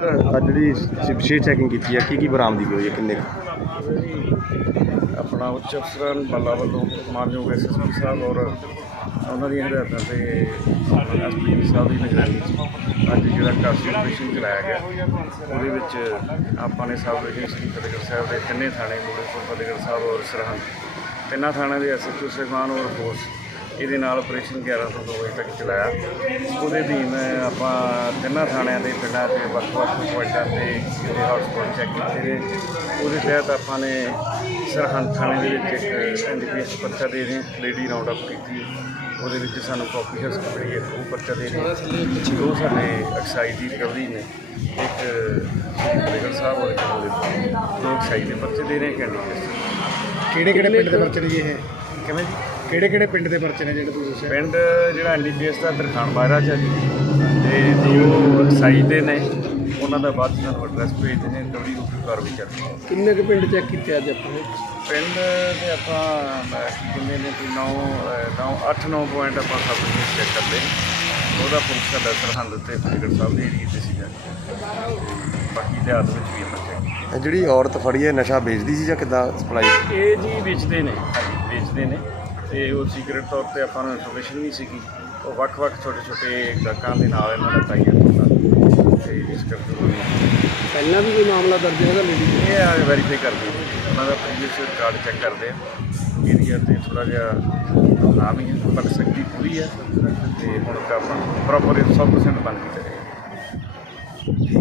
ਅੱਜ ਜਿਹੜੀ ਸ- ਚੈਕਿੰਗ ਕੀਤੀ ਹੈ ਕੀ ਕੀ ਬਰਾਮਦੀ ਹੋਈ ਹੈ ਕਿੰਨੇ ਕੁ? ਆਪਣਾ ਉੱਚ ਅਫਸਰਾਂ ਬੱਲਾ ਵੱਲੋਂ ਮਾਨਯੋਗ ਐਸਐਸਪੀ ਸਾਹਿਬ ਔਰ ਉਹਨਾਂ ਦੀਆਂ ਹਦਾਇਤਾਂ ਤੇ ਐਸਪੀ ਸਾਹਿਬ ਦੀ ਨਿਗਰਾਨੀ 'ਚ ਅੱਜ ਜਿਹੜਾ ਕਾਸੀ ਆਪਰੇਸ਼ਨ ਚਲਾਇਆ ਗਿਆ, ਉਹਦੇ ਵਿੱਚ ਆਪਾਂ ਨੇ ਸਬ ਡਿਵੀਜ਼ਨ ਸ੍ਰੀ ਫਤਿਹਗੜ੍ਹ ਸਾਹਿਬ ਦੇ ਤਿੰਨੇ ਥਾਣੇ ਮੂਲੇਪੁਰ ਫਤਿਹਗੜ੍ਹ ਸਾਹਿਬ ਔਰ ਸਰਹੰਦ ਤਿੰਨਾਂ ਥਾਣਿਆਂ ਦੇ ਐਸਐਚਓ ਸਾਹਿਬਾਨ ਔਰ ਫੋਰਸ ਇਹਦੇ ਨਾਲ ਆਪਰੇਸ਼ਨ 11 ਤੋਂ 2 ਵਜੇ ਤੱਕ ਚਲਾਇਆ। ਉਹਦੇ ਅਧੀਨ ਆਪਾਂ ਤਿੰਨਾਂ ਥਾਣਿਆਂ ਦੇ ਪਿੰਡਾਂ ਤੇ ਵੱਖ-ਵੱਖ ਪੁਆਇੰਟਾਂ ਤੇ ਜਿਹੜੇ ਹੌਟਸਪੌਟ ਚੈੱਕ ਕੀਤੇ ਨੇ। ਉਹਦੇ ਤਹਿਤ ਆਪਾਂ ਨੇ ਸਰਹੰਦ ਥਾਣੇ ਦੇ ਵਿੱਚ ਇੱਕ ਐਨਡੀਪੀਐਸ ਪਰਚਾ ਦੇ ਰਹੇ ਲੇਡੀ ਰਾਉਂਡ ਅਪ ਕੀਤੀ। ਉਹਦੇ ਵਿੱਚ ਸਾਨੂੰ ਕਾਪੀ ਹਸ ਮਿਲੀ ਇੱਕ ਉਹ ਪਰਚਾ ਦੇ ਰਹੇ। ਦੋ ਸਾਡੇ ਐਕਸਾਈਜ਼ ਦੀ ਰਿਕਵਰੀ ਨੇ, ਇੱਕ ਸ਼੍ਰੀ ਫਤਿਹਗੜ੍ਹ ਸਾਹਿਬ ਔਰ ਇੱਕ ਮੂਲੇਪੁਰ ਦੋ ਐਕਸਾਈਜ਼ ਦੇ ਪਰਚੇ ਦੇ ਰਹੇ ਕੈਂਡੀਡੇਟਸ ਕਿਹੜੇ ਕਿਹੜੇ ਪਿੰਡ ਦੇ ਪਰਚੇ ਨੇ ਜੀ ਇਹ? ਕਿਵੇਂ ਜੀ? ਕਿਹੜੇ ਕਿਹੜੇ ਪਿੰਡ ਦੇ ਪਰਚੇ ਨੇ ਜਿਹੜੇ ਤੁਸੀਂ ਦੱਸਿਆ? ਪਿੰਡ ਜਿਹੜਾ ਐਨਡੀਪੀਐਸ ਦਾ ਤਰਖਾਣ ਬਾਇਰਾ ਚ ਹੈ ਜੀ। ਤੇ ਜੋ ਸਾਈਜ਼ ਦੇ ਨੇ ਉਹਨਾਂ ਦਾ ਬਾਅਦ ਤੁਹਾਨੂੰ ਐਡਰੈਸ ਭੇਜਦੇ ਨੇ ਤਵੜੀ ਰੂਪੀ ਕਾਰਵਾਈ ਚੱਲਦੀ ਹੈ। ਕਿੰਨੇ ਕੁ ਪਿੰਡ ਚੈੱਕ ਕੀਤੇ ਅੱਜ ਆਪਾਂ? ਪਿੰਡ ਦੇ ਆਪਾਂ ਕਿੰਨੇ ਨੇ ਕਿ 9 9 8 9 ਪੁਆਇੰਟ ਆਪਾਂ ਸਭ ਕੁਝ ਚੈੱਕ ਕਰਦੇ ਹਾਂ। ਉਹਦਾ ਫੋਕਸ ਸਾਡਾ ਸਰਹੰਦ ਤੇ ਫਤਿਹਗੜ੍ਹ ਸਾਹਿਬ ਦੇ ਏਰੀਏ ਤੇ ਸੀਗਾ। ਤੇ ਬਾਕੀ ਦੇ ਹੱਥ ਵਿੱਚ ਵੀ ਆਪਾਂ ਚੈੱਕ ਇਹ ਜਿਹੜੀ ਔਰਤ ਫੜੀ ਹੈ ਨਸ਼ਾ ਵੇਚਦੀ ਸੀ ਜਾਂ ਕਿੱਦਾਂ ਸਪਲਾਈ ਇਹ ਜੀ ਵੇਚਦੇ ਨੇ। ਹਾਂਜੀ ਵੇਚਦੇ ਨੇ। ਤੇ ਉਹ ਸੀਕ੍ਰੀਟ ਤੌਰ ਤੇ ਆਪਾਂ ਨੂੰ ਇਨਫੋਰਮੇਸ਼ਨ ਨਹੀਂ ਸੀਗੀ। ਉਹ ਵੱਖ-ਵੱਖ ਛੋਟੇ-ਛੋਟੇ ਗਾਹਕਾਂ ਦੇ ਨਾਲ ਇਹਨਾਂ ਦਾ ਟਾਈ ਅਪ ਹੁੰਦਾ। ਤੇ ਇਸ ਕਰਕੇ ਪਹਿਲਾਂ ਵੀ ਕੋਈ ਮਾਮਲਾ ਦਰਜ ਹੈਗਾ ਲੇਡੀ ਇਹ ਵੈਰੀਫਾਈ ਕਰਦੇ ਨੇ ਉਹਨਾਂ ਦਾ ਪ੍ਰੀਵੀਅਸ ਰਿਕਾਰਡ ਚੈੱਕ ਕਰਦੇ ਆ। ਏਰੀਆ ਤੇ ਥੋੜਾ ਜਿਹਾ ਨਾਮ ਹੀ ਹੈ ਪਰ ਸਖਤੀ ਪੂਰੀ ਹੈ ਤੇ ਹੁਣ ਤਾਂ ਪ੍ਰੋਪਰ 100% ਬੰਦ ਕੀਤਾ ਜਾਏਗਾ।